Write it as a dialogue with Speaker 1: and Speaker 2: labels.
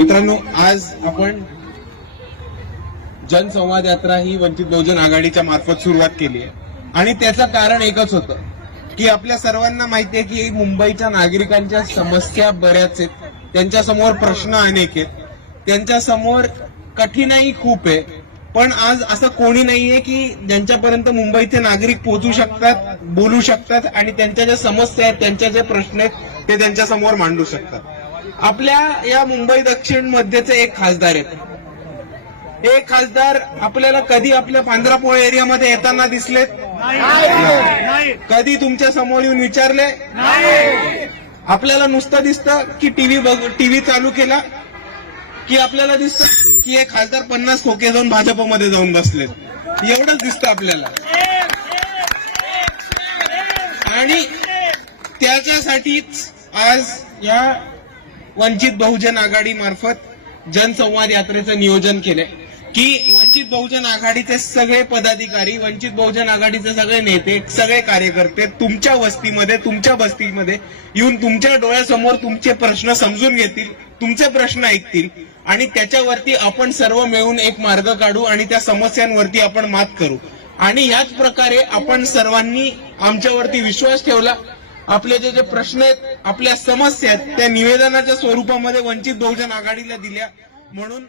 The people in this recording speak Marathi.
Speaker 1: मित्रांनो आज आपण जनसंवाद यात्रा ही वंचित बहुजन आघाडीच्या मार्फत सुरुवात केली आहे. आणि त्याचं कारण एकच होतं की आपल्या सर्वांना माहिती आहे की मुंबईच्या नागरिकांच्या समस्या बऱ्याच आहेत. त्यांच्यासमोर प्रश्न अनेक आहेत. त्यांच्यासमोर कठीणाई खूप आहे. पण आज असं कोणी नाहीये की ज्यांच्यापर्यंत मुंबईचे नागरिक पोहोचू शकतात बोलू शकतात आणि त्यांच्या ज्या समस्या आहेत त्यांच्या जे प्रश्न आहेत ते त्यांच्यासमोर मांडू शकतात. आपल्या या मुंबई दक्षिण मध्येचे एक खासदार आहेत. हे खासदार आपल्याला कधी आपल्या पांढरापोळ एरियामध्ये येताना दिसलेत? कधी तुमच्यासमोर येऊन विचारले? आपल्याला नुसतं दिसतं की टीव्ही बघ टीव्ही चालू केला की आपल्याला दिसतं की हे खासदार पन्नास खोके जाऊन भाजपमध्ये जाऊन बसलेत. एवढंच दिसतं आपल्याला. आणि त्याच्यासाठीच आज या वंचित बहुजन आघाडी मार्फत जनसंवाद यात्रेचं नियोजन केलंय. की वंचित बहुजन आघाडीचे सगळे पदाधिकारी वंचित बहुजन आघाडीचे सगळे नेते सगळे कार्यकर्ते तुमच्या वस्तीमध्ये तुमच्या बस्तीमध्ये येऊन तुमच्या डोळ्यासमोर तुमचे प्रश्न समजून घेतील तुमचे प्रश्न ऐकतील आणि त्याच्यावरती आपण सर्व मिळून एक मार्ग काढू आणि त्या समस्यांवरती आपण मात करू. आणि याच प्रकारे आपण सर्वांनी आमच्यावरती विश्वास ठेवला. आपले जे जे प्रश्न आहेत आपल्या समस्या आहेत त्या निवेदनाच्या स्वरूपामध्ये वंचित बहुजन आघाडीला दिल्या. म्हणून